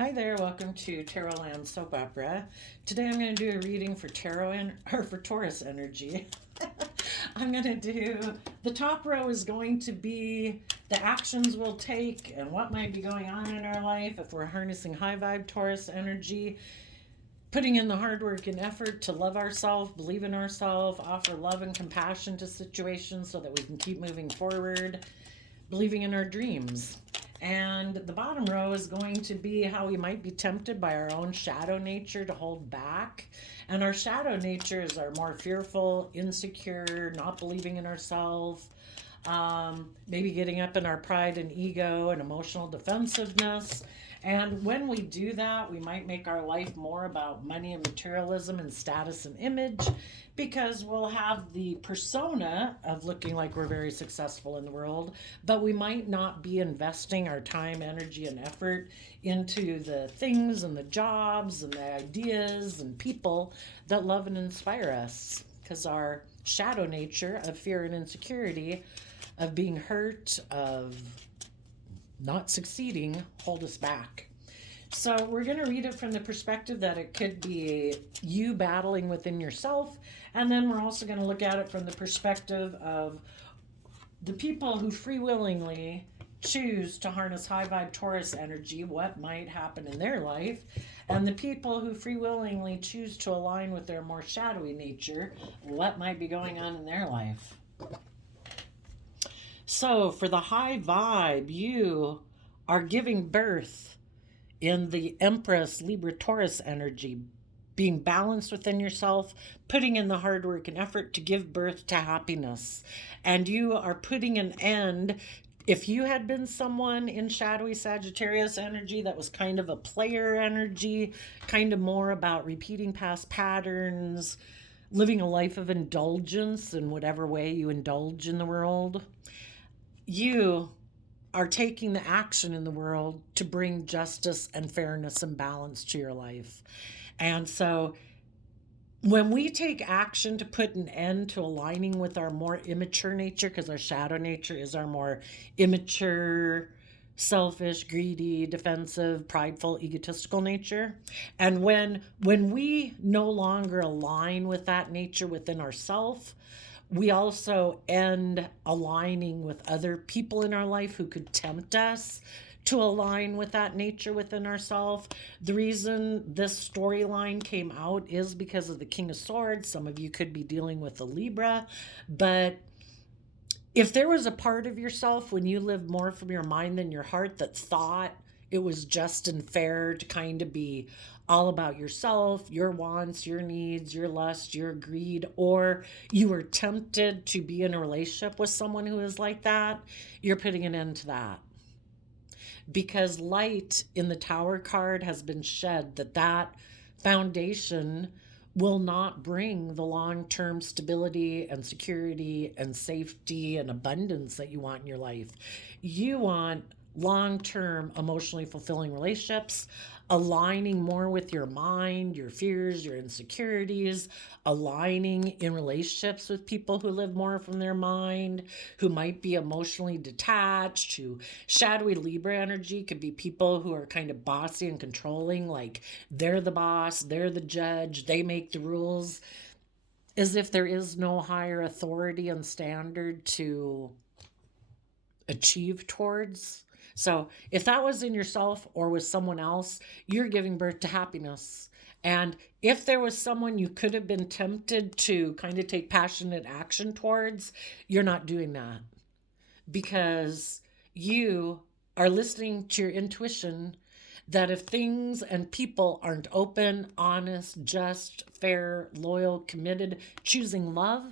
Hi there, welcome to Tarot Land Soap Opera. Today I'm going to do a reading for for Taurus energy. I'm going to do the top row is going to be the actions we'll take and what might be going on in our life if we're harnessing high vibe Taurus energy, putting in the hard work and effort to love ourselves, believe in ourselves, offer love and compassion to situations so that we can keep moving forward, believing in our dreams. And the bottom row is going to be how we might be tempted by our own shadow nature to hold back. And our shadow nature is our more fearful, insecure, not believing in ourselves, maybe getting up in our pride and ego and emotional defensiveness. And when we do that, we might make our life more about money and materialism and status and image, because we'll have the persona of looking like we're very successful in the world, but we might not be investing our time, energy, and effort into the things and the jobs and the ideas and people that love and inspire us, because our shadow nature of fear and insecurity, of being hurt, of not succeeding, hold us back. So we're going to read it from the perspective that it could be you battling within yourself, and then we're also going to look at it from the perspective of the people who free willingly choose to harness high vibe Taurus energy, what might happen in their life, and the people who free willingly choose to align with their more shadowy nature, what might be going on in their life. So for the high vibe, you are giving birth in the Empress Libra Taurus energy, being balanced within yourself, putting in the hard work and effort to give birth to happiness. And you are putting an end. If you had been someone in shadowy Sagittarius energy that was kind of a player energy, kind of more about repeating past patterns, living a life of indulgence in whatever way you indulge in the world, you are taking the action in the world to bring justice and fairness and balance to your life. And so when we take action to put an end to aligning with our more immature nature, because our shadow nature is our more immature, selfish, greedy, defensive, prideful, egotistical nature. And when we no longer align with that nature within ourselves, we also end aligning with other people in our life who could tempt us to align with that nature within ourselves. The reason this storyline came out is because of the King of Swords. Some of you could be dealing with the Libra, but if there was a part of yourself when you lived more from your mind than your heart that thought it was just and fair to kind of be all about yourself, your wants, your needs, your lust, your greed, or you were tempted to be in a relationship with someone who is like that, you're putting an end to that. Because light in the Tower card has been shed, that foundation will not bring the long-term stability and security and safety and abundance that you want in your life. You want long-term emotionally fulfilling relationships, aligning more with your mind, your fears, your insecurities, aligning in relationships with people who live more from their mind, who might be emotionally detached, who shadowy Libra energy could be people who are kind of bossy and controlling, like they're the boss, they're the judge, they make the rules, as if there is no higher authority and standard to achieve towards. So if that was in yourself or with someone else, you're giving birth to happiness. And if there was someone you could have been tempted to kind of take passionate action towards, you're not doing that, because you are listening to your intuition that if things and people aren't open, honest, just, fair, loyal, committed, choosing love,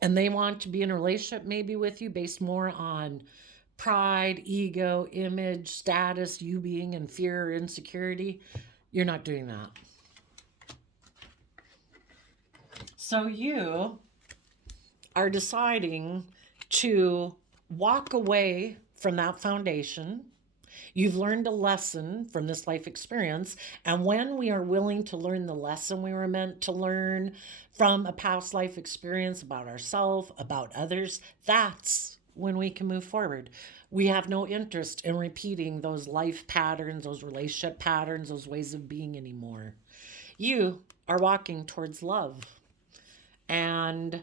and they want to be in a relationship maybe with you based more on pride, ego, image, status, you being in fear or insecurity, you're not doing that. So you are deciding to walk away from that foundation. You've learned a lesson from this life experience. And when we are willing to learn the lesson we were meant to learn from a past life experience about ourselves, about others, that's when we can move forward. We have no interest in repeating those life patterns, those relationship patterns, those ways of being anymore. You are walking towards love. And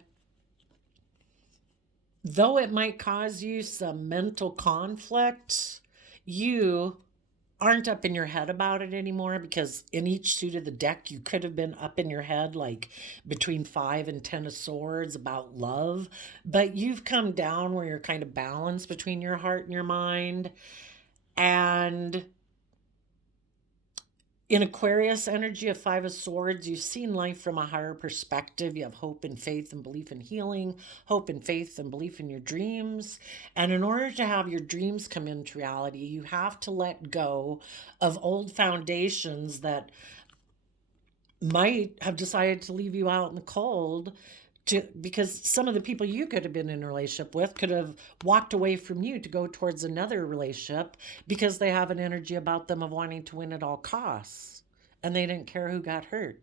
though it might cause you some mental conflict, you aren't up in your head about it anymore, because in each suit of the deck you could have been up in your head like between 5 and 10 of swords about love, but you've come down where you're kind of balanced between your heart and your mind. And in Aquarius energy of 5 of Swords, you've seen life from a higher perspective. You have hope and faith and belief in healing, hope and faith and belief in your dreams. And in order to have your dreams come into reality, you have to let go of old foundations that might have decided to leave you out in the cold, because some of the people you could have been in a relationship with could have walked away from you to go towards another relationship because they have an energy about them of wanting to win at all costs, and they didn't care who got hurt.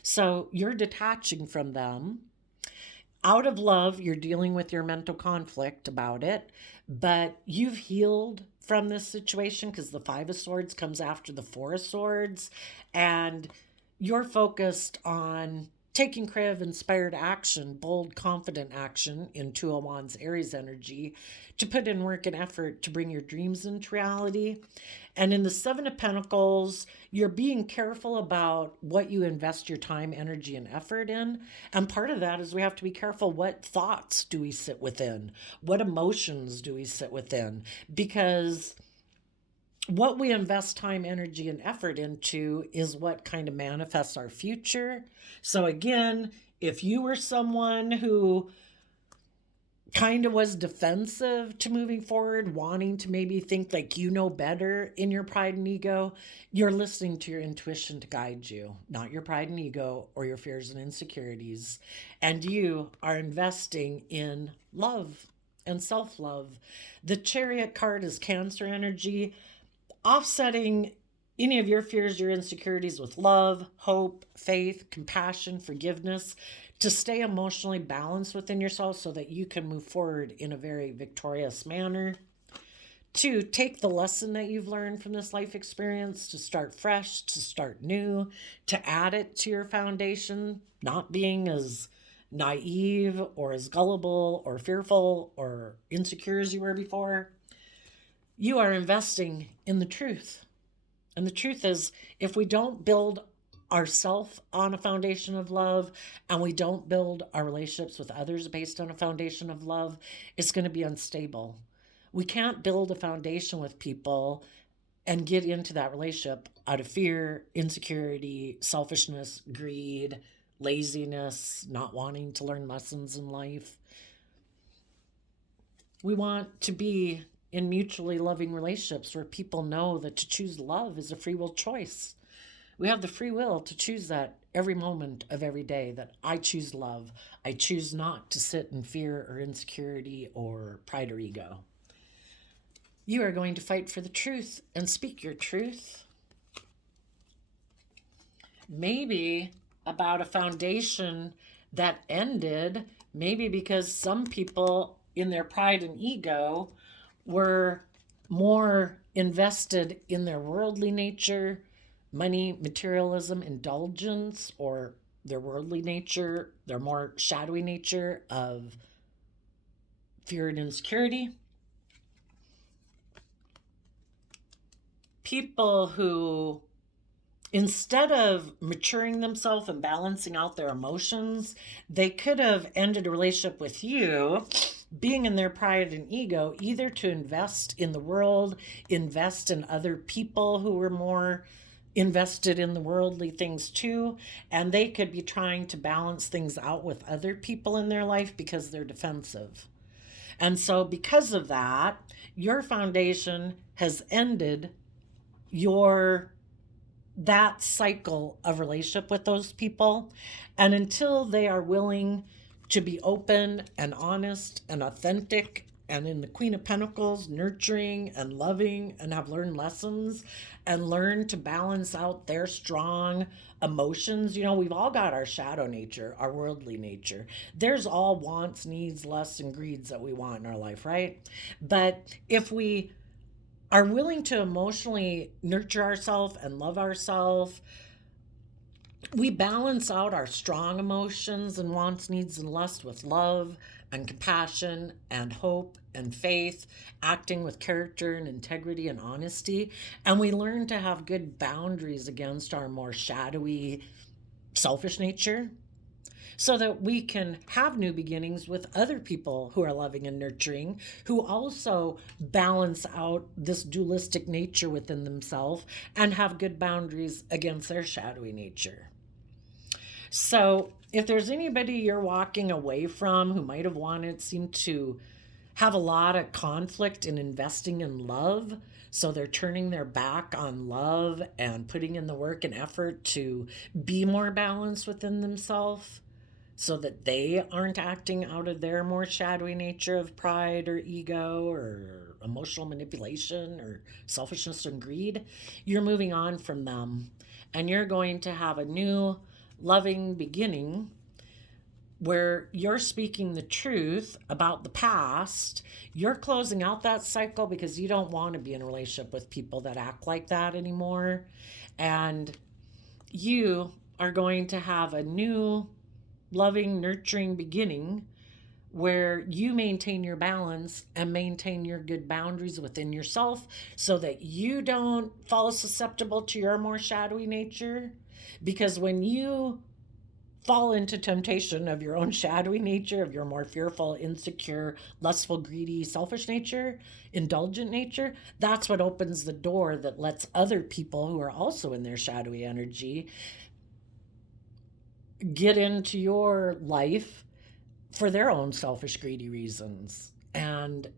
So you're detaching from them. Out of love, you're dealing with your mental conflict about it, but you've healed from this situation because the 5 of Swords comes after the 4 of Swords, and you're focused on taking care of inspired action, bold, confident action in 2 of Wands, Aries energy, to put in work and effort to bring your dreams into reality. And in the 7 of Pentacles, you're being careful about what you invest your time, energy, and effort in. And part of that is we have to be careful, what thoughts do we sit within? What emotions do we sit within? Because what we invest time, energy, and effort into is what kind of manifests our future. So again, if you were someone who kind of was defensive to moving forward, wanting to maybe think like you know better in your pride and ego, you're listening to your intuition to guide you, not your pride and ego or your fears and insecurities. And you are investing in love and self-love. The Chariot card is Cancer energy, offsetting any of your fears, your insecurities with love, hope, faith, compassion, forgiveness, to stay emotionally balanced within yourself so that you can move forward in a very victorious manner. 2, take the lesson that you've learned from this life experience to start fresh, to start new, to add it to your foundation, not being as naive or as gullible or fearful or insecure as you were before. You are investing in the truth. And the truth is, if we don't build ourselves on a foundation of love, and we don't build our relationships with others based on a foundation of love, it's going to be unstable. We can't build a foundation with people and get into that relationship out of fear, insecurity, selfishness, greed, laziness, not wanting to learn lessons in life. We want to be in mutually loving relationships where people know that to choose love is a free will choice. We have the free will to choose that every moment of every day, that I choose love. I choose not to sit in fear or insecurity or pride or ego. You are going to fight for the truth and speak your truth. Maybe about a foundation that ended, maybe because some people in their pride and ego were more invested in their worldly nature, money, materialism, indulgence, or their worldly nature, their more shadowy nature of fear and insecurity. People who, instead of maturing themselves and balancing out their emotions, they could have ended a relationship with you being in their pride and ego, either to invest in the world, invest in other people who were more invested in the worldly things too, and they could be trying to balance things out with other people in their life because they're defensive. And so because of that, your foundation has ended that cycle of relationship with those people. And until they are willing to be open and honest and authentic and in the Queen of Pentacles, nurturing and loving and have learned lessons and learn to balance out their strong emotions. You know, we've all got our shadow nature, our worldly nature. There's all wants, needs, lusts, and greeds that we want in our life, right? But if we are willing to emotionally nurture ourselves and love ourselves, we balance out our strong emotions and wants, needs, and lust with love and compassion and hope and faith, acting with character and integrity and honesty. And we learn to have good boundaries against our more shadowy, selfish nature so that we can have new beginnings with other people who are loving and nurturing, who also balance out this dualistic nature within themselves and have good boundaries against their shadowy nature. So if there's anybody you're walking away from who might have wanted, seem to have a lot of conflict in investing in love, so they're turning their back on love and putting in the work and effort to be more balanced within themselves so that they aren't acting out of their more shadowy nature of pride or ego or emotional manipulation or selfishness and greed, you're moving on from them and you're going to have a new loving beginning where you're speaking the truth about the past. You're closing out that cycle because you don't want to be in a relationship with people that act like that anymore. And you are going to have a new loving, nurturing beginning where you maintain your balance and maintain your good boundaries within yourself so that you don't fall susceptible to your more shadowy nature. Because when you fall into temptation of your own shadowy nature, of your more fearful, insecure, lustful, greedy, selfish nature, indulgent nature, that's what opens the door that lets other people who are also in their shadowy energy get into your life for their own selfish, greedy reasons. And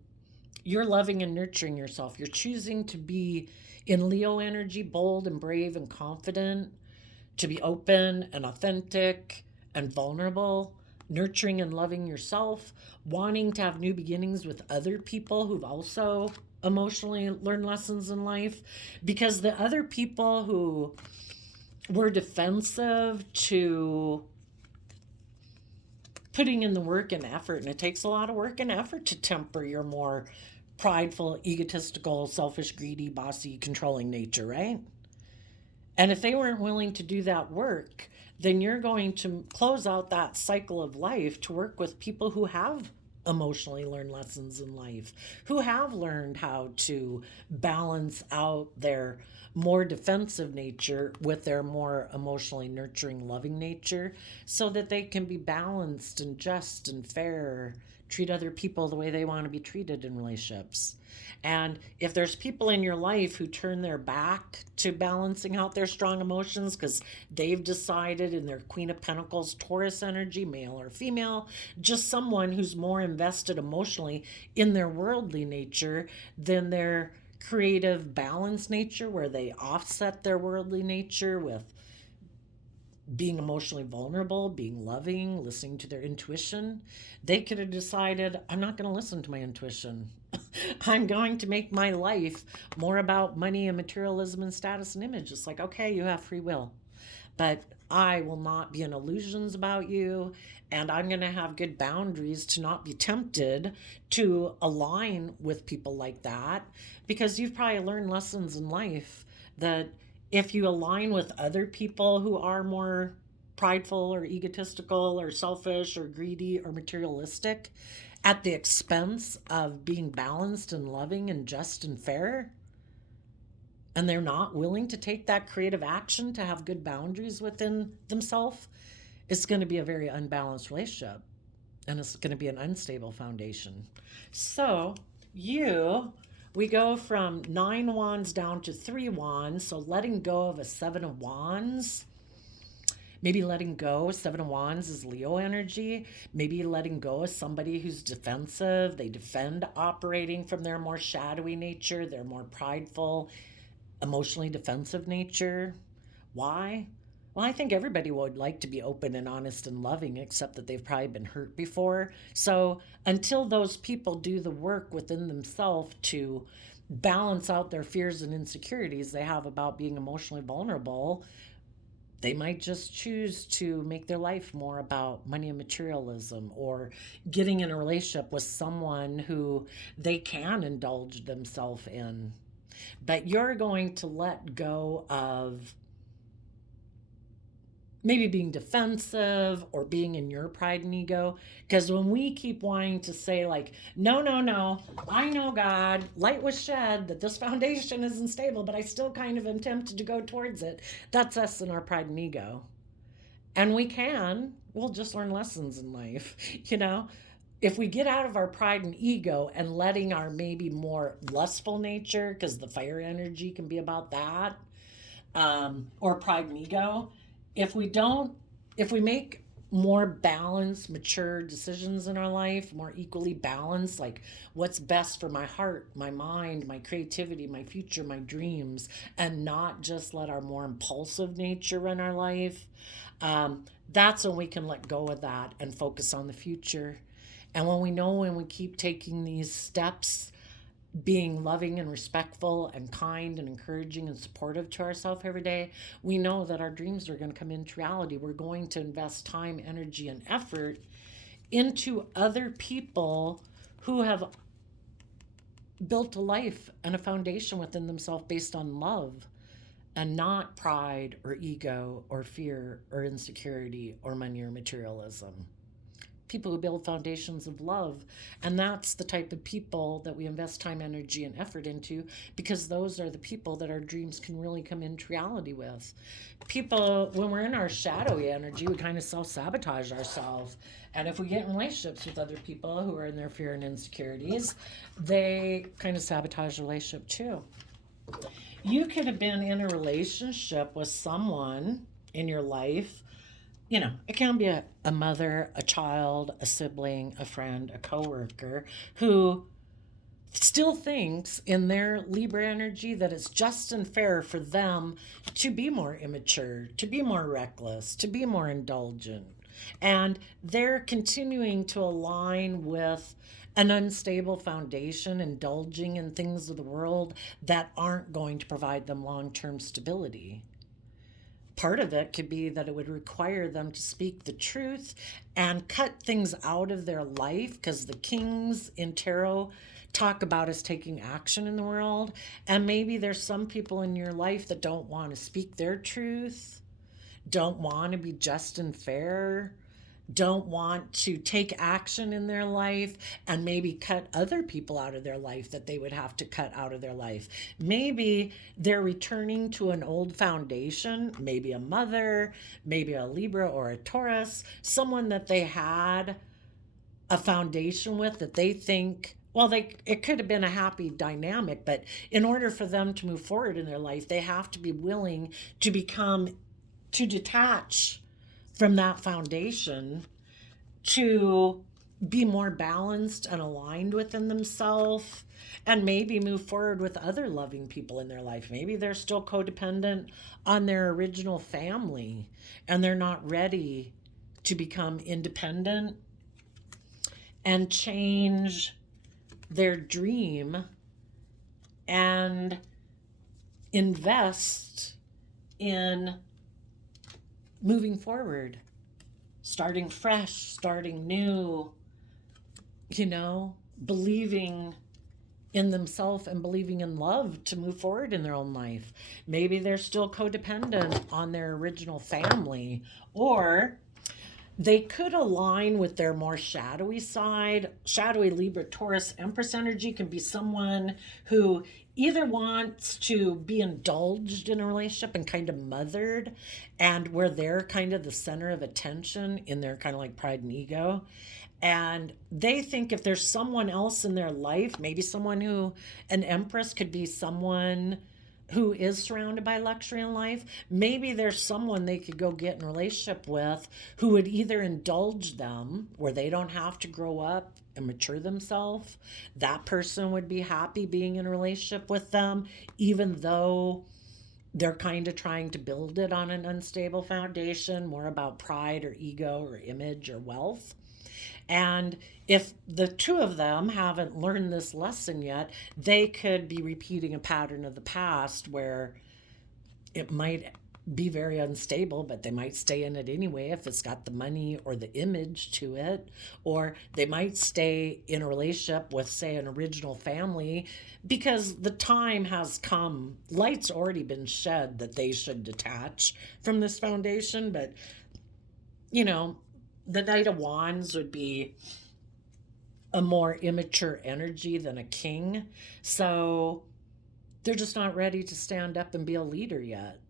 you're loving and nurturing yourself. You're choosing to be in Leo energy, bold and brave and confident, to be open and authentic and vulnerable, nurturing and loving yourself, wanting to have new beginnings with other people who've also emotionally learned lessons in life. Because the other people who were defensive to putting in the work and effort, and it takes a lot of work and effort to temper your more prideful, egotistical, selfish, greedy, bossy, controlling nature, right? And if they weren't willing to do that work, then you're going to close out that cycle of life to work with people who have emotionally learned lessons in life, who have learned how to balance out their more defensive nature with their more emotionally nurturing, loving nature so that they can be balanced and just and fair, treat other people the way they want to be treated in relationships. And if there's people in your life who turn their back to balancing out their strong emotions because they've decided in their Queen of Pentacles, Taurus energy, male or female, just someone who's more invested emotionally in their worldly nature than their creative balance nature, where they offset their worldly nature with being emotionally vulnerable, being loving, listening to their intuition, they could have decided, I'm not going to listen to my intuition. I'm going to make my life more about money and materialism and status and image. It's like, okay, you have free will, but I will not be in illusions about you. And I'm going to have good boundaries to not be tempted to align with people like that, because you've probably learned lessons in life that if you align with other people who are more prideful or egotistical or selfish or greedy or materialistic at the expense of being balanced and loving and just and fair, and they're not willing to take that creative action to have good boundaries within themselves, it's going to be a very unbalanced relationship and it's going to be an unstable foundation. So we go from 9 wands down to 3 wands. So letting go of a 7 of wands, maybe letting go, 7 of wands is Leo energy. Maybe letting go of somebody who's defensive. They defend operating from their more shadowy nature, their more prideful, emotionally defensive nature. Why? Well, I think everybody would like to be open and honest and loving, except that they've probably been hurt before. So until those people do the work within themselves to balance out their fears and insecurities they have about being emotionally vulnerable, they might just choose to make their life more about money and materialism, or getting in a relationship with someone who they can indulge themselves in. But you're going to let go of maybe being defensive or being in your pride and ego. Because when we keep wanting to say, like, no, no, no, I know God, light was shed, that this foundation isn't stable, but I still kind of am tempted to go towards it, that's us in our pride and ego. And we'll just learn lessons in life, you know? If we get out of our pride and ego and letting our maybe more lustful nature, because the fire energy can be about that, or pride and ego, if we don't, if we make more balanced, mature decisions in our life, more equally balanced, like what's best for my heart, my mind, my creativity, my future, my dreams, and not just let our more impulsive nature run our life, that's when we can let go of that and focus on the future. And when we know, when we keep taking these steps, being loving and respectful and kind and encouraging and supportive to ourselves every day, we know that our dreams are going to come into reality. We're going to invest time, energy, and effort into other people who have built a life and a foundation within themselves based on love, and not pride or ego or fear or insecurity or money or materialism. People who build foundations of love. And that's the type of people that we invest time, energy, and effort into, because those are the people that our dreams can really come into reality with. People, when we're in our shadowy energy, we kind of self sabotage ourselves. And if we get in relationships with other people who are in their fear and insecurities, they kind of sabotage the relationship too. You could have been in a relationship with someone in your life. It can be a mother, a child, a sibling, a friend, a coworker who still thinks in their Libra energy that it's just and fair for them to be more immature, to be more reckless, to be more indulgent. And they're continuing to align with an unstable foundation, indulging in things of the world that aren't going to provide them long term stability. Part of it could be that it would require them to speak the truth and cut things out of their life, because the kings in tarot talk about us taking action in the world. And maybe there's some people in your life that don't want to speak their truth, don't want to be just and fair, don't want to take action in their life, and maybe cut other people out of their life that they would have to cut out of their life. Maybe they're returning to an old foundation, maybe a mother, maybe a Libra or a Taurus, someone that they had a foundation with that they think, well, it could have been a happy dynamic, but in order for them to move forward in their life, they have to be willing to detach from that foundation, to be more balanced and aligned within themselves, and maybe move forward with other loving people in their life. Maybe they're still codependent on their original family and they're not ready to become independent and change their dream and invest in moving forward, starting fresh, starting new, believing in themselves and believing in love to move forward in their own life. Maybe they're still codependent on their original family, or they could align with their more shadowy side. Shadowy Libra Taurus Empress energy can be someone who either wants to be indulged in a relationship and kind of mothered, and where they're kind of the center of attention in their kind of like pride and ego. And they think if there's someone else in their life, maybe an Empress could be someone who is surrounded by luxury in life. Maybe there's someone they could go get in a relationship with who would either indulge them, where they don't have to grow up and mature themselves. That person would be happy being in a relationship with them, even though they're kind of trying to build it on an unstable foundation, more about pride or ego or image or wealth. And if the two of them haven't learned this lesson yet, they could be repeating a pattern of the past where it might be very unstable, but they might stay in it anyway if it's got the money or the image to it. Or they might stay in a relationship with, say, an original family because the time has come. Light's already been shed that they should detach from this foundation. But, you know, the Knight of Wands would be a more immature energy than a king. So they're just not ready to stand up and be a leader yet.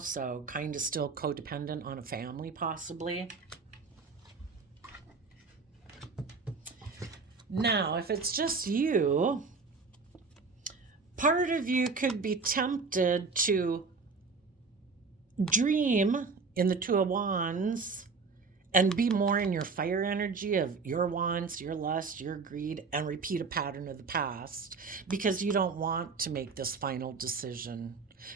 So kind of still codependent on a family, possibly. Now, if it's just you, part of you could be tempted to dream in the Two of Wands and be more in your fire energy of your wants, your lust, your greed, and repeat a pattern of the past because you don't want to make this final decision.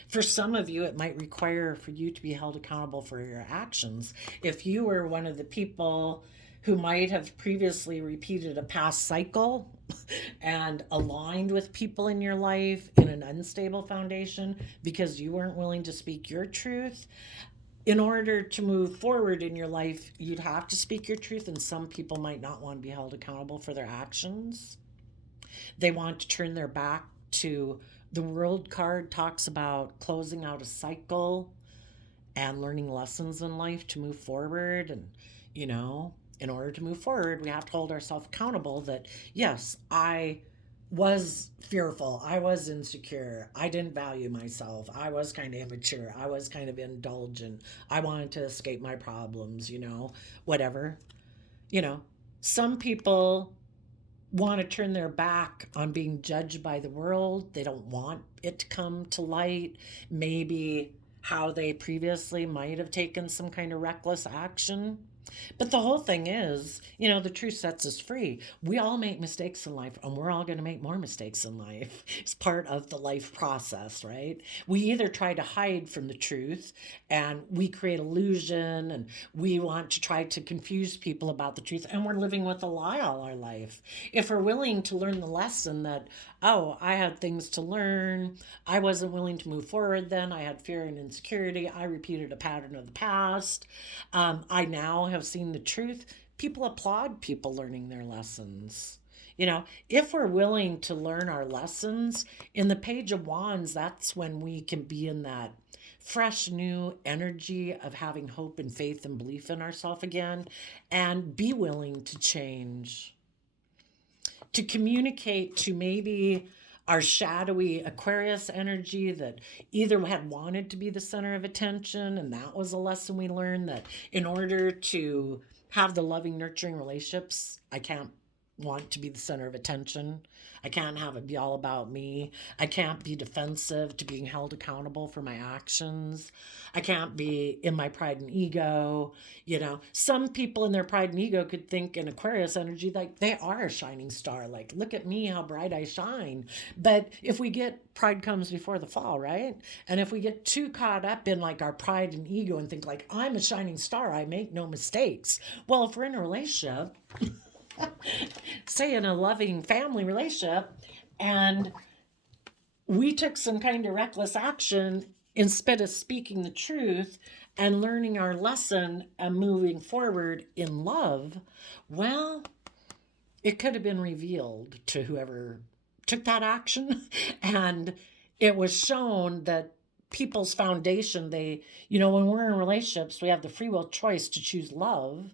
For some of you, it might require for you to be held accountable for your actions. If you were one of the people who might have previously repeated a past cycle and aligned with people in your life in an unstable foundation because you weren't willing to speak your truth, in order to move forward in your life, you'd have to speak your truth, and some people might not want to be held accountable for their actions. They want to turn their back to the World card talks about closing out a cycle and learning lessons in life to move forward. And, in order to move forward, we have to hold ourselves accountable that, yes, I was fearful. I was insecure. I didn't value myself. I was kind of immature. I was kind of indulgent. I wanted to escape my problems, whatever. You know, some people want to turn their back on being judged by the world. They don't want it to come to light. Maybe how they previously might have taken some kind of reckless action. But the whole thing is, the truth sets us free. We all make mistakes in life, and we're all going to make more mistakes in life. It's part of the life process, right? We either try to hide from the truth and we create illusion and we want to try to confuse people about the truth, and we're living with a lie all our life. If we're willing to learn the lesson that, oh, I had things to learn, I wasn't willing to move forward then, I had fear and insecurity, I repeated a pattern of the past, I now have seen the truth. People applaud people learning their lessons. If we're willing to learn our lessons, in the Page of Wands, that's when we can be in that fresh new energy of having hope and faith and belief in ourselves again and be willing to change, to communicate to maybe our shadowy Aquarius energy that either had wanted to be the center of attention, and that was a lesson we learned that in order to have the loving, nurturing relationships, I can't want to be the center of attention. I can't have it be all about me. I can't be defensive to being held accountable for my actions. I can't be in my pride and ego. Some people in their pride and ego could think in Aquarius energy like they are a shining star. Like, look at me, how bright I shine. But if we get pride comes before the fall, right? And if we get too caught up in like our pride and ego and think like, I'm a shining star, I make no mistakes. Well, if we're in a relationship, say in a loving family relationship, and we took some kind of reckless action instead of speaking the truth and learning our lesson and moving forward in love, well, it could have been revealed to whoever took that action. And it was shown that people's foundation, when we're in relationships, we have the free will choice to choose love,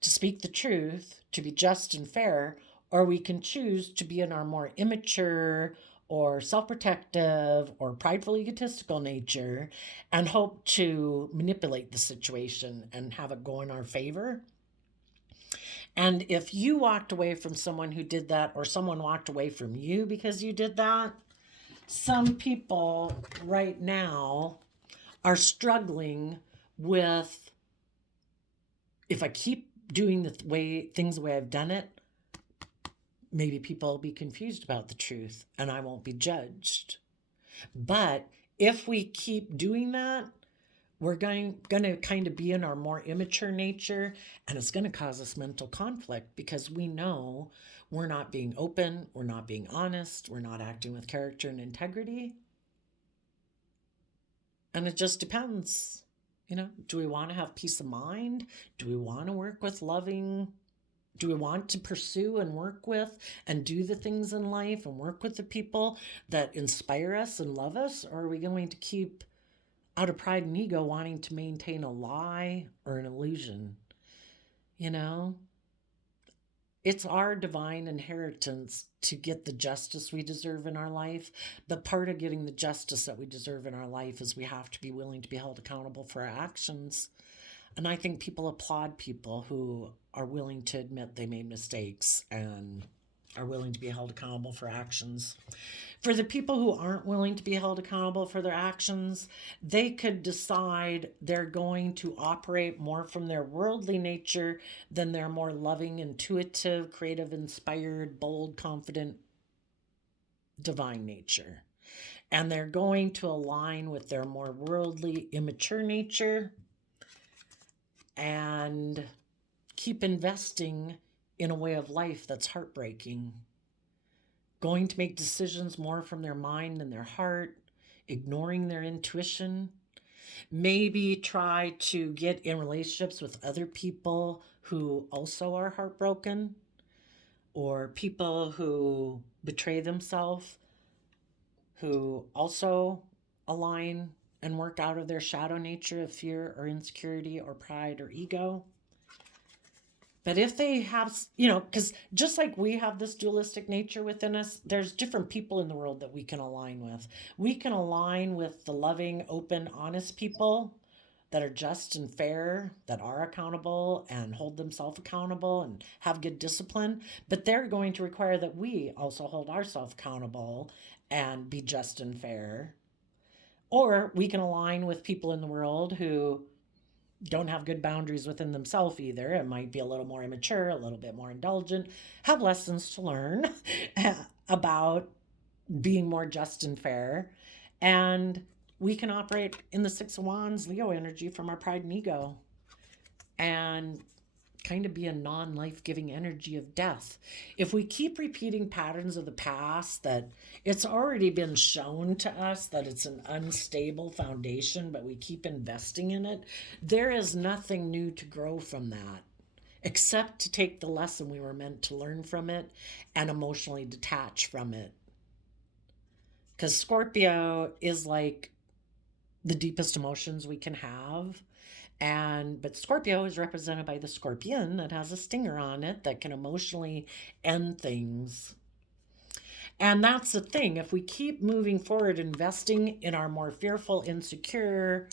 to speak the truth, to be just and fair, or we can choose to be in our more immature or self-protective or prideful egotistical nature and hope to manipulate the situation and have it go in our favor. And if you walked away from someone who did that, or someone walked away from you because you did that, some people right now are struggling with, if I keep doing the way I've done it, maybe people will be confused about the truth and I won't be judged. But If we keep doing that, we're going to kind of be in our more immature nature, and it's going to cause us mental conflict because we know we're not being open, we're not being honest, we're not acting with character and integrity. And it just depends. Do we want to have peace of mind? Do we want to work with loving? Do we want to pursue and work with and do the things in life and work with the people that inspire us and love us? Or are we going to keep, out of pride and ego, wanting to maintain a lie or an illusion? You know, it's our divine inheritance to get the justice we deserve in our life. But part of getting the justice that we deserve in our life is we have to be willing to be held accountable for our actions. And I think people applaud people who are willing to admit they made mistakes and are willing to be held accountable for actions. For the people who aren't willing to be held accountable for their actions, they could decide they're going to operate more from their worldly nature than their more loving, intuitive, creative, inspired, bold, confident, divine nature. And they're going to align with their more worldly, immature nature and keep investing in a way of life that's heartbreaking. Going to make decisions more from their mind than their heart, ignoring their intuition. Maybe try to get in relationships with other people who also are heartbroken, or people who betray themselves, who also align and work out of their shadow nature of fear or insecurity or pride or ego. But if they have, because just like we have this dualistic nature within us, there's different people in the world that we can align with. We can align with the loving, open, honest people that are just and fair, that are accountable and hold themselves accountable and have good discipline. But they're going to require that we also hold ourselves accountable and be just and fair. Or we can align with people in the world who don't have good boundaries within themselves either. It might be a little more immature, a little bit more indulgent, have lessons to learn about being more just and fair. And we can operate in the Six of Wands, Leo energy from our pride and ego, and kind of be a non-life giving energy of death. If we keep repeating patterns of the past that it's already been shown to us that it's an unstable foundation, but we keep investing in it, there is nothing new to grow from that except to take the lesson we were meant to learn from it and emotionally detach from it. Because Scorpio is like the deepest emotions we can have. But Scorpio is represented by the scorpion that has a stinger on it that can emotionally end things. And that's the thing. If we keep moving forward, investing in our more fearful, insecure,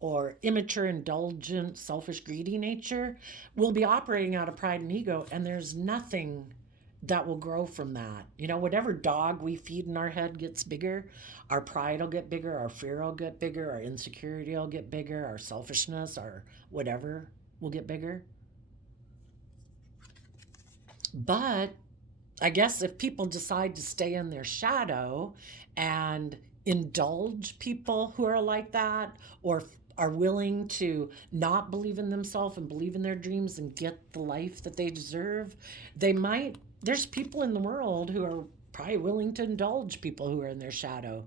or immature, indulgent, selfish, greedy nature, we'll be operating out of pride and ego, and there's nothing that will grow from that. Whatever dog we feed in our head gets bigger. Our pride will get bigger, our fear will get bigger, our insecurity will get bigger, our selfishness, our whatever will get bigger. But I guess if people decide to stay in their shadow and indulge people who are like that, or are willing to not believe in themselves and believe in their dreams and get the life that they deserve, there's people in the world who are probably willing to indulge people who are in their shadow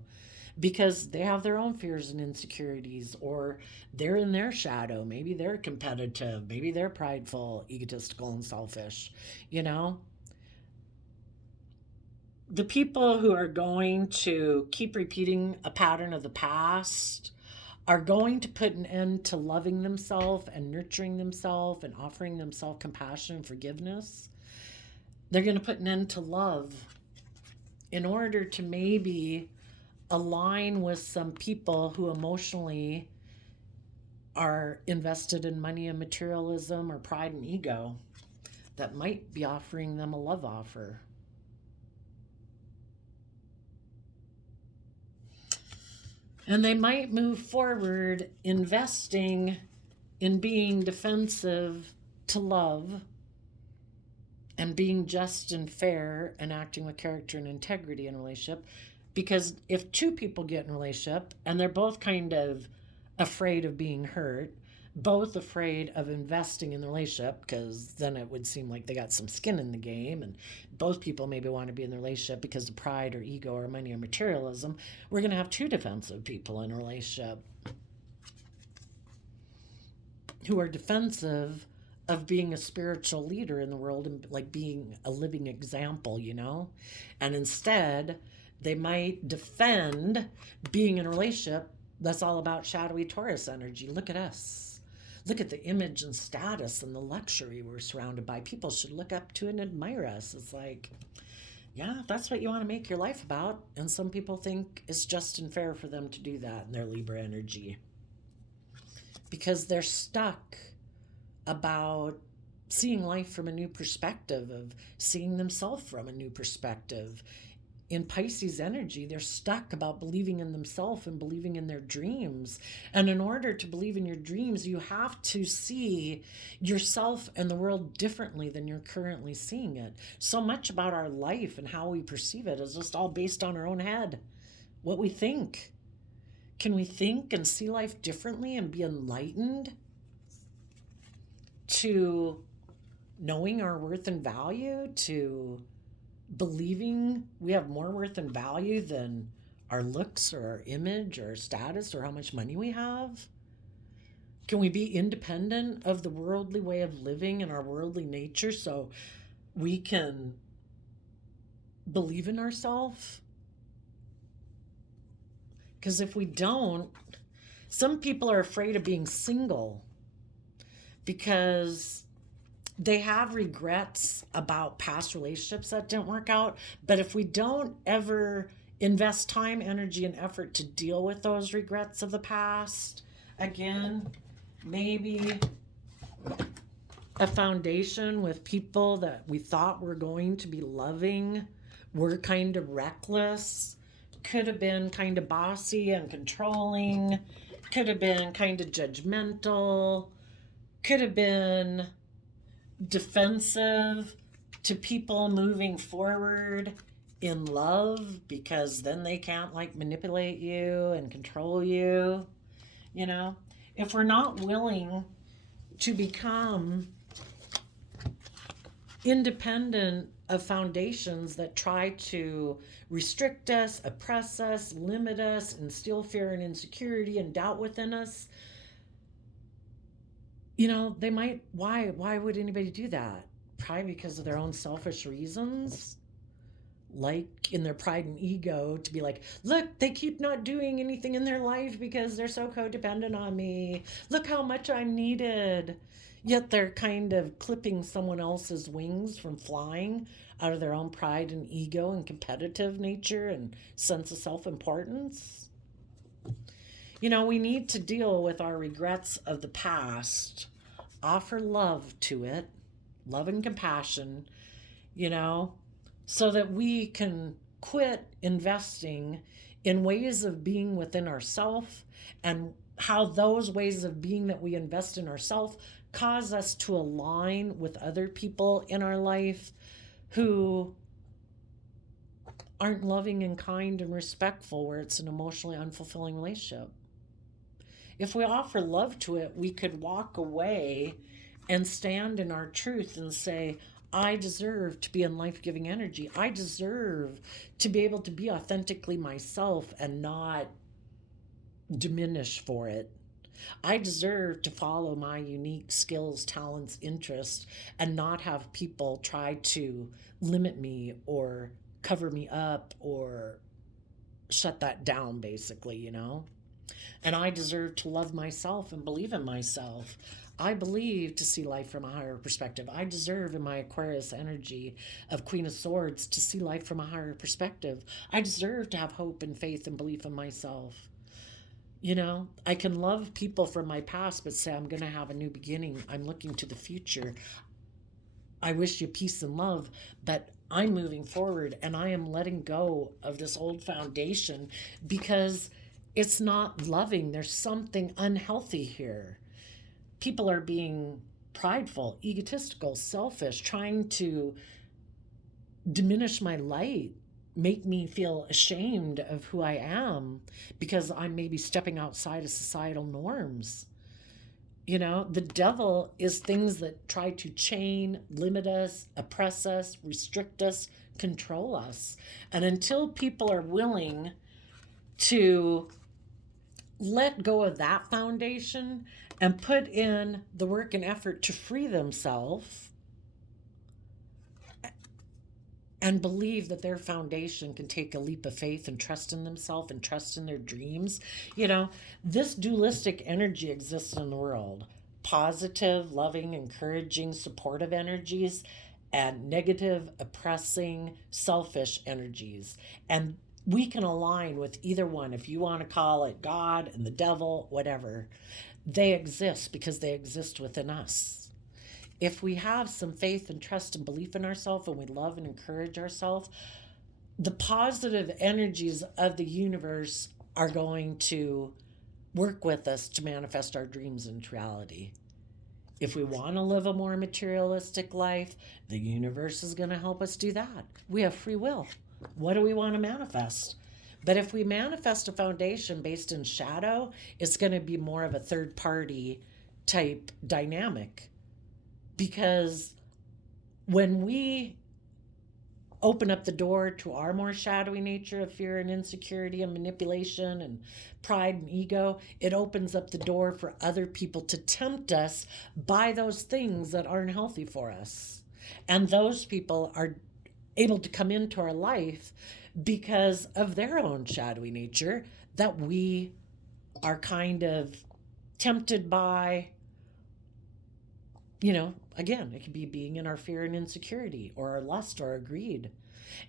because they have their own fears and insecurities, or they're in their shadow. Maybe they're competitive, maybe they're prideful, egotistical, and selfish. You know, the people who are going to keep repeating a pattern of the past are going to put an end to loving themselves and nurturing themselves and offering themselves compassion and forgiveness. They're going to put an end to love in order to maybe align with some people who emotionally are invested in money and materialism or pride and ego that might be offering them a love offer. And they might move forward investing in being defensive to love and being just and fair and acting with character and integrity in a relationship, Because if two people get in a relationship and they're both kind of afraid of being hurt, both afraid of investing in the relationship, because then it would seem like they got some skin in the game, and both people maybe want to be in the relationship because of pride or ego or money or materialism, we're going to have two defensive people in a relationship who are defensive of being a spiritual leader in the world and like being a living example, you know? And instead, they might defend being in a relationship that's all about shadowy Taurus energy. Look at us. Look at the image and status and the luxury we're surrounded by. People should look up to and admire us. It's like, yeah, that's what you want to make your life about. And some people think it's just and fair for them to do that in their Libra energy. Because they're stuck about seeing life from a new perspective, of seeing themselves from a new perspective. In Pisces energy, they're stuck about believing in themselves and believing in their dreams. And in order to believe in your dreams, you have to see yourself and the world differently than you're currently seeing it. So much about our life and how we perceive it is just all based on our own head, what we think. Can we think and see life differently and be enlightened to knowing our worth and value, to believing we have more worth and value than our looks or our image or our status or how much money we have? Can we be independent of the worldly way of living and our worldly nature so we can believe in ourselves? Because if we don't, some people are afraid of being single because they have regrets about past relationships that didn't work out. But if we don't ever invest time, energy, and effort to deal with those regrets of the past, again, maybe a foundation with people that we thought were going to be loving were kind of reckless, could have been kind of bossy and controlling, could have been kind of judgmental, could have been defensive to people moving forward in love, because then they can't like manipulate you and control you. You know, if we're not willing to become independent of foundations that try to restrict us, oppress us, limit us, instill fear and insecurity and doubt within us, you know, they might, why would anybody do that? Probably because of their own selfish reasons, like in their pride and ego, to be like, look, they keep not doing anything in their life because they're so codependent on me. Look how much I'm needed. Yet they're kind of clipping someone else's wings from flying out of their own pride and ego and competitive nature and sense of self-importance. You know, we need to deal with our regrets of the past, offer love to it, love and compassion, you know, so that we can quit investing in ways of being within ourselves, and how those ways of being that we invest in ourselves cause us to align with other people in our life who aren't loving and kind and respectful, where it's an emotionally unfulfilling relationship. If we offer love to it, we could walk away and stand in our truth and say, I deserve to be in life-giving energy. I deserve to be able to be authentically myself and not diminish for it. I deserve to follow my unique skills, talents, interests, and not have people try to limit me or cover me up or shut that down, basically, you know? And I deserve to love myself and believe in myself. I believe to see life from a higher perspective. I deserve, in my Aquarius energy of Queen of Swords, to see life from a higher perspective. I deserve to have hope and faith and belief in myself. You know, I can love people from my past, but say I'm going to have a new beginning. I'm looking to the future. I wish you peace and love, but I'm moving forward and I am letting go of this old foundation because it's not loving. There's something unhealthy here. People are being prideful, egotistical, selfish, trying to diminish my light, make me feel ashamed of who I am because I'm maybe stepping outside of societal norms. You know, the devil is things that try to chain, limit us, oppress us, restrict us, control us. And until people are willing to let go of that foundation and put in the work and effort to free themselves and believe that their foundation can take a leap of faith and trust in themselves and trust in their dreams. You know, this dualistic energy exists in the world: positive, loving, encouraging, supportive energies, and negative, oppressing, selfish energies. And we can align with either one, if you want to call it God and the devil, whatever. They exist because they exist within us. If we have some faith and trust and belief in ourselves and we love and encourage ourselves, the positive energies of the universe are going to work with us to manifest our dreams into reality. If we want to live a more materialistic life, the universe is going to help us do that. We have free will. What do we want to manifest? But if we manifest a foundation based in shadow, it's going to be more of a third party type dynamic. Because when we open up the door to our more shadowy nature of fear and insecurity and manipulation and pride and ego, it opens up the door for other people to tempt us by those things that aren't healthy for us. And those people are able to come into our life because of their own shadowy nature that we are kind of tempted by. You know, again, it could be being in our fear and insecurity or our lust or our greed.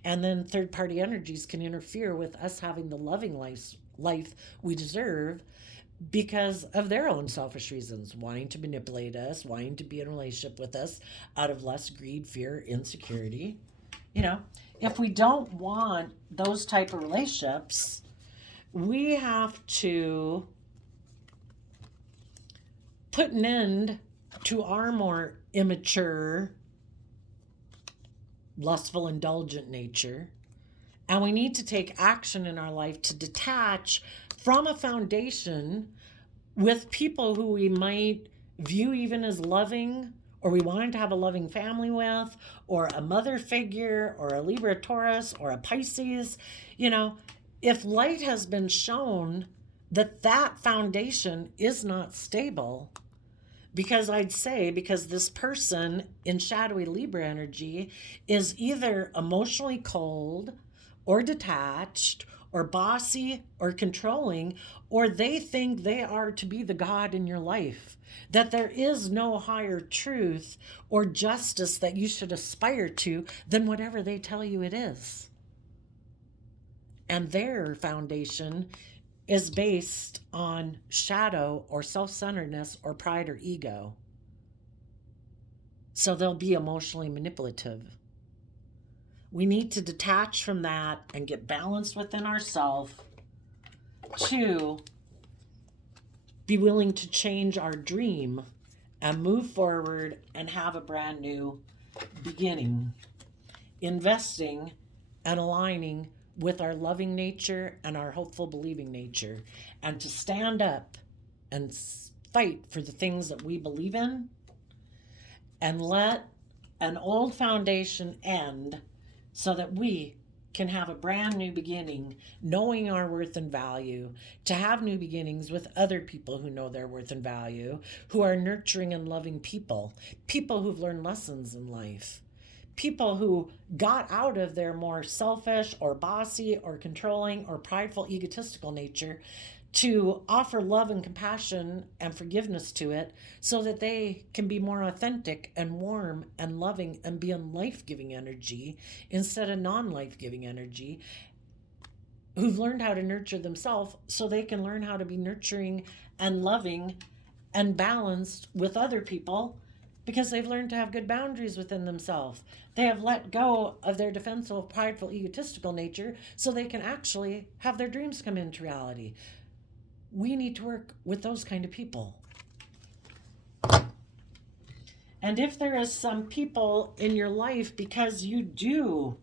And then third party energies can interfere with us having the loving life we deserve because of their own selfish reasons, wanting to manipulate us, wanting to be in a relationship with us out of lust, greed, fear, insecurity. You know, if we don't want those type of relationships, we have to put an end to our more immature, lustful, indulgent nature. And we need to take action in our life to detach from a foundation with people who we might view even as loving, or we wanted to have a loving family with, or a mother figure, or a Libra Taurus, or a Pisces. You know, if light has been shown that that foundation is not stable, because I'd say, because this person in shadowy Libra energy is either emotionally cold or detached or bossy or controlling, or they think they are to be the God in your life, that there is no higher truth or justice that you should aspire to than whatever they tell you it is. And their foundation is based on shadow or self-centeredness or pride or ego. So they'll be emotionally manipulative. We need to detach from that and get balanced within ourselves to be willing to change our dream and move forward and have a brand new beginning. Investing and aligning with our loving nature and our hopeful, believing nature, and to stand up and fight for the things that we believe in and let an old foundation end so that we can have a brand new beginning, knowing our worth and value, to have new beginnings with other people who know their worth and value, who are nurturing and loving people who've learned lessons in life. People who got out of their more selfish or bossy or controlling or prideful, egotistical nature to offer love and compassion and forgiveness to it so that they can be more authentic and warm and loving and be in life-giving energy instead of non-life-giving energy, who've learned how to nurture themselves so they can learn how to be nurturing and loving and balanced with other people because they've learned to have good boundaries within themselves. They have let go of their defensive, prideful, egotistical nature so they can actually have their dreams come into reality. We need to work with those kind of people. And if there is some people in your life, because you do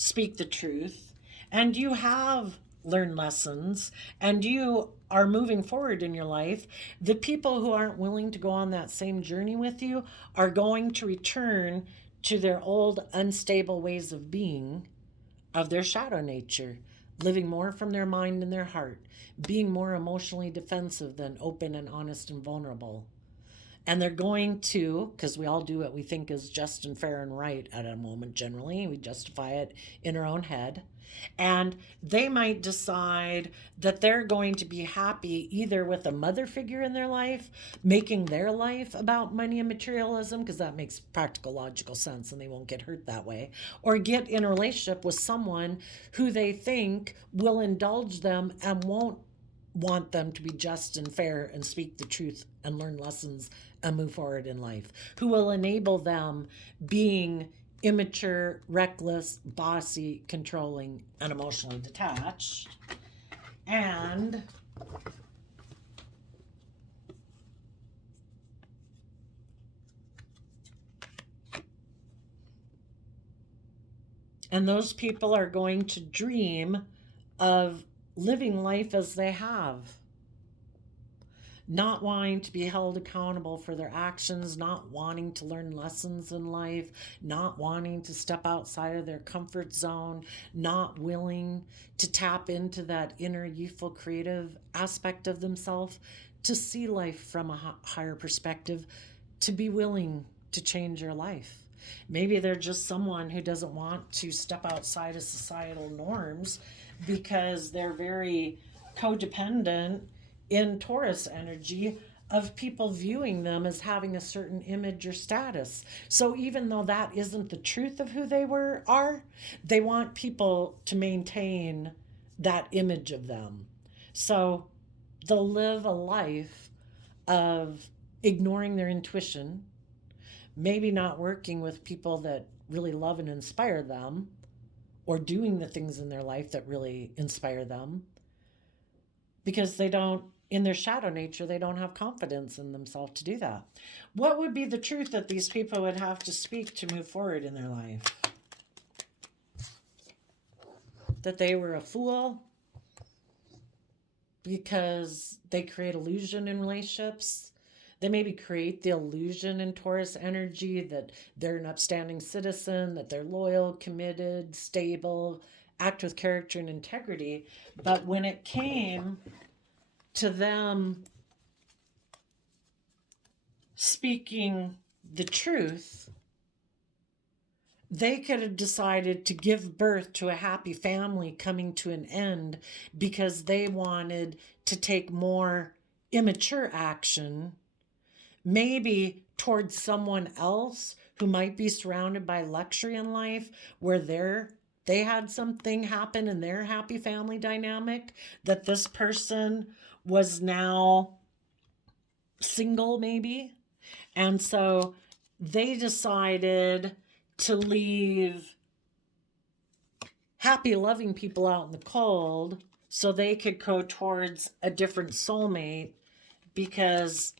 speak the truth, and you have learned lessons, and you are moving forward in your life, the people who aren't willing to go on that same journey with you are going to return to their old unstable ways of being, of their shadow nature, living more from their mind and their heart, being more emotionally defensive than open and honest and vulnerable. And they're going to, because we all do what we think is just and fair and right at a moment generally, we justify it in our own head. And they might decide that they're going to be happy either with a mother figure in their life, making their life about money and materialism, because that makes practical, logical sense and they won't get hurt that way, or get in a relationship with someone who they think will indulge them and won't want them to be just and fair and speak the truth and learn lessons and move forward in life, who will enable them being immature, reckless, bossy, controlling, and emotionally detached. And those people are going to dream of living life as they have, not wanting to be held accountable for their actions, not wanting to learn lessons in life, not wanting to step outside of their comfort zone, not willing to tap into that inner youthful creative aspect of themselves, to see life from a higher perspective, to be willing to change their life. Maybe they're just someone who doesn't want to step outside of societal norms because they're very codependent in Taurus energy of people viewing them as having a certain image or status. So even though that isn't the truth of who they are, they want people to maintain that image of them. So they'll live a life of ignoring their intuition, maybe not working with people that really love and inspire them, or doing the things in their life that really inspire them, because they don't, in their shadow nature, they don't have confidence in themselves to do that. What would be the truth that these people would have to speak to move forward in their life? That they were a fool because they create illusion in relationships. They maybe create the illusion in Taurus energy that they're an upstanding citizen, that they're loyal, committed, stable, act with character and integrity. But when it came to them speaking the truth, they could have decided to give birth to a happy family coming to an end because they wanted to take more immature action, maybe towards someone else who might be surrounded by luxury in life, where they had something happen in their happy family dynamic that this person was now single maybe. And so they decided to leave happy loving people out in the cold so they could go towards a different soulmate, because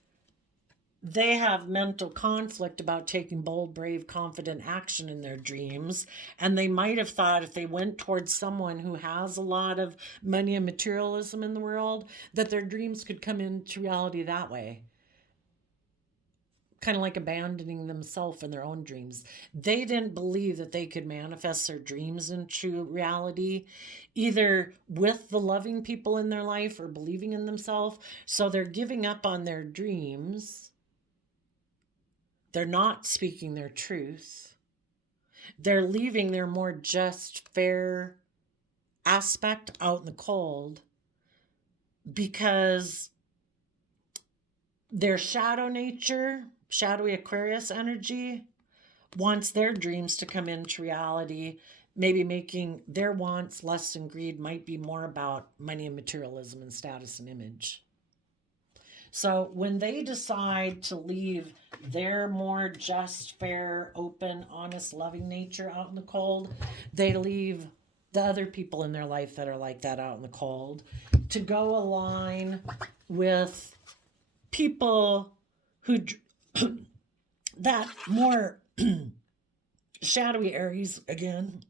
they have mental conflict about taking bold, brave, confident action in their dreams. And they might have thought if they went towards someone who has a lot of money and materialism in the world, that their dreams could come into reality that way. Kind of like abandoning themselves in their own dreams. They didn't believe that they could manifest their dreams into reality, either with the loving people in their life or believing in themselves. So they're giving up on their dreams. They're not speaking their truth. They're leaving their more just, fair aspect out in the cold because their shadow nature, shadowy Aquarius energy, wants their dreams to come into reality, maybe making their wants, lust, and greed might be more about money and materialism and status and image. So when they decide to leave their more just, fair, open, honest, loving nature out in the cold, they leave the other people in their life that are like that out in the cold to go align with people who that more shadowy Aries again,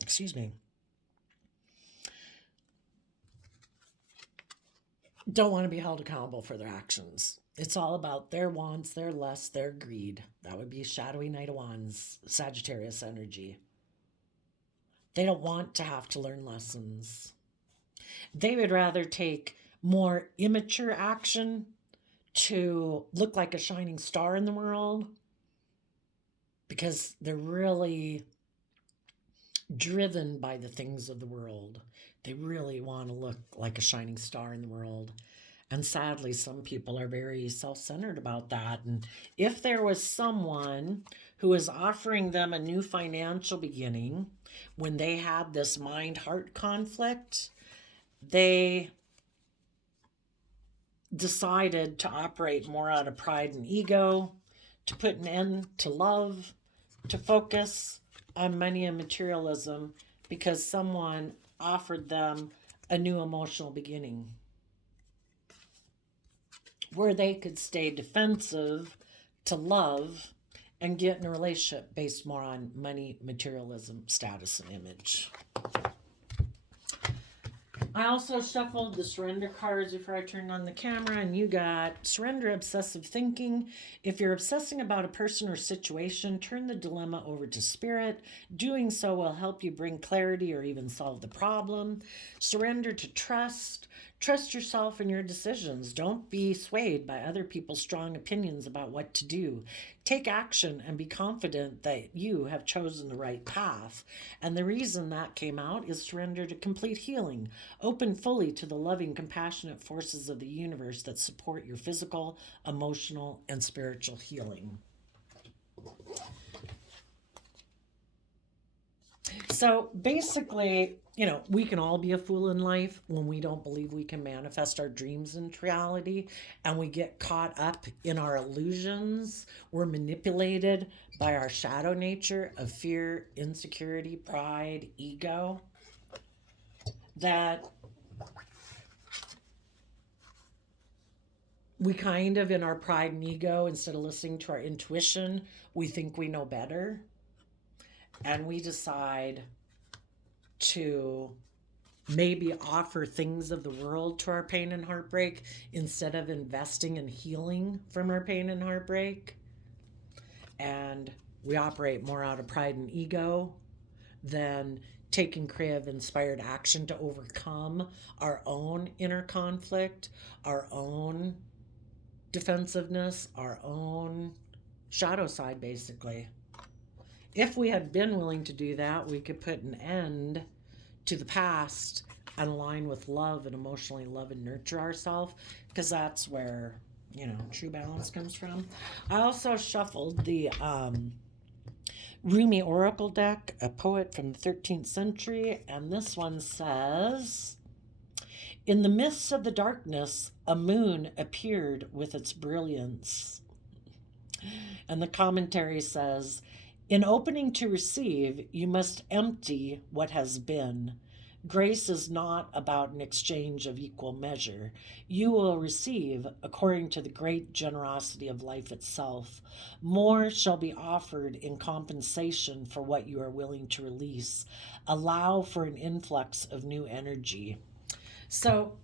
excuse me, don't want to be held accountable for their actions. It's all about their wants, their lusts, their greed. That would be shadowy Knight of Wands, Sagittarius energy. They don't want to have to learn lessons. They would rather take more immature action to look like a shining star in the world because they're really driven by the things of the world. They really want to look like a shining star in the world. And sadly, some people are very self-centered about that. And if there was someone who was offering them a new financial beginning when they had this mind-heart conflict, they decided to operate more out of pride and ego, to put an end to love, to focus on money and materialism because someone offered them a new emotional beginning where they could stay defensive to love and get in a relationship based more on money, materialism, status, and image. I also shuffled the surrender cards before I turned on the camera, and you got surrender obsessive thinking. If you're obsessing about a person or situation, turn the dilemma over to spirit. Doing so will help you bring clarity or even solve the problem. Surrender to trust. Trust yourself and your decisions. Don't be swayed by other people's strong opinions about what to do. Take action and be confident that you have chosen the right path. And the reason that came out is surrender to complete healing. Open fully to the loving, compassionate forces of the universe that support your physical, emotional, and spiritual healing. So basically, we can all be a fool in life when we don't believe we can manifest our dreams into reality and we get caught up in our illusions. We're manipulated by our shadow nature of fear, insecurity, pride, ego. That we kind of, in our pride and ego, instead of listening to our intuition, we think we know better. And we decide to maybe offer things of the world to our pain and heartbreak instead of investing in healing from our pain and heartbreak. And we operate more out of pride and ego than taking creative, inspired action to overcome our own inner conflict, our own defensiveness, our own shadow side, basically. If we had been willing to do that, we could put an end to the past and align with love and emotionally love and nurture ourselves, because that's where, true balance comes from. I also shuffled the Rumi Oracle deck, a poet from the 13th century, and this one says, "In the midst of the darkness, a moon appeared with its brilliance." And the commentary says, "In opening to receive, you must empty what has been. Grace is not about an exchange of equal measure. You will receive according to the great generosity of life itself. More shall be offered in compensation for what you are willing to release. Allow for an influx of new energy." So,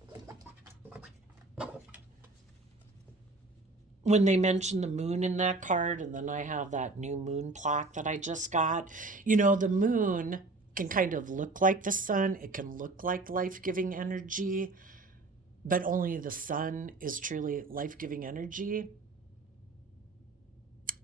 when they mention the moon in that card, and then I have that new moon plaque that I just got, the moon can kind of look like the sun. It can look like life-giving energy, but only the sun is truly life-giving energy.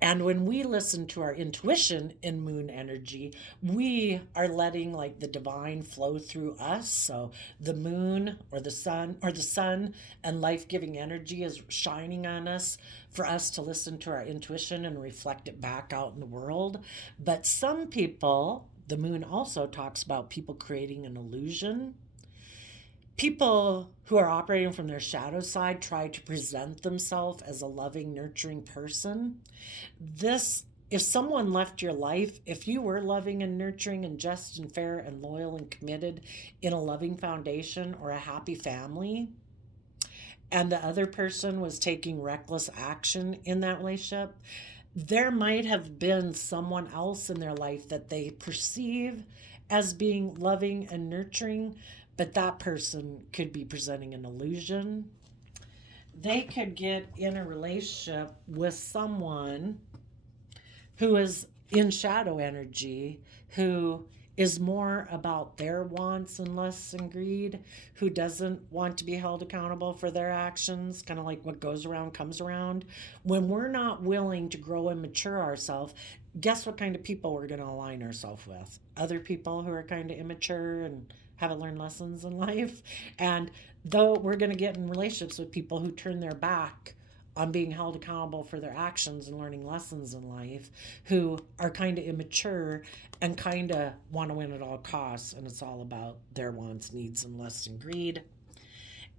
And when we listen to our intuition in moon energy, we are letting the divine flow through us. So the moon or the sun and life-giving energy is shining on us for us to listen to our intuition and reflect it back out in the world. But some people, the moon also talks about people creating an illusion. People who are operating from their shadow side try to present themselves as a loving, nurturing person. If someone left your life, if you were loving and nurturing and just and fair and loyal and committed in a loving foundation or a happy family, and the other person was taking reckless action in that relationship, there might have been someone else in their life that they perceive as being loving and nurturing, but that person could be presenting an illusion. They could get in a relationship with someone who is in shadow energy, who is more about their wants and lusts and greed, who doesn't want to be held accountable for their actions, kind of like what goes around comes around. When we're not willing to grow and mature ourselves, guess what kind of people we're going to align ourselves with? Other people who are kind of immature and haven't learned lessons in life. And though we're going to get in relationships with people who turn their back on being held accountable for their actions and learning lessons in life, who are kind of immature and kind of want to win at all costs, and it's all about their wants, needs, and lusts and greed.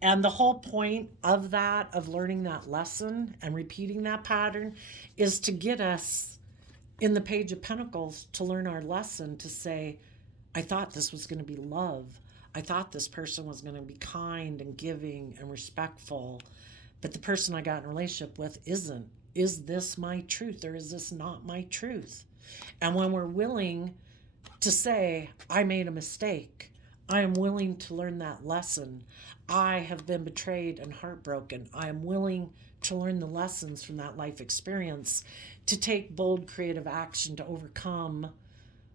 And the whole point of that, of learning that lesson and repeating that pattern, is to get us in the Page of Pentacles to learn our lesson, to say, I thought this was going to be love. I thought this person was going to be kind and giving and respectful, but the person I got in a relationship with isn't. Is this my truth, or is this not my truth? And when we're willing to say, I made a mistake, I am willing to learn that lesson. I have been betrayed and heartbroken. I am willing to learn the lessons from that life experience, to take bold, creative action to overcome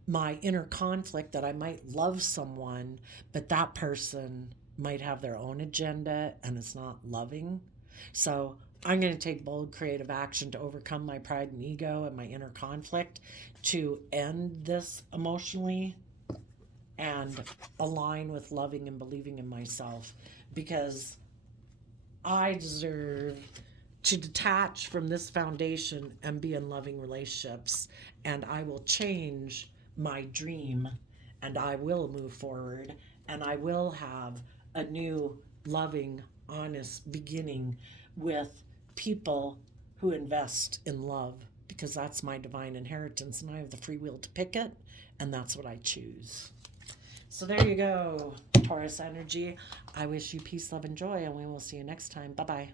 my inner conflict that I might love someone, but that person might have their own agenda and it's not loving. So I'm going to take bold, creative action to overcome my pride and ego and my inner conflict, to end this emotionally and align with loving and believing in myself, because I deserve to detach from this foundation and be in loving relationships. And I will change my dream, and I will move forward, and I will have a new, loving, honest beginning with people who invest in love, because that's my divine inheritance, and I have the free will to pick it, and that's what I choose. So there you go, Taurus energy. I wish you peace, love, and joy, and we will see you next time. Bye-bye.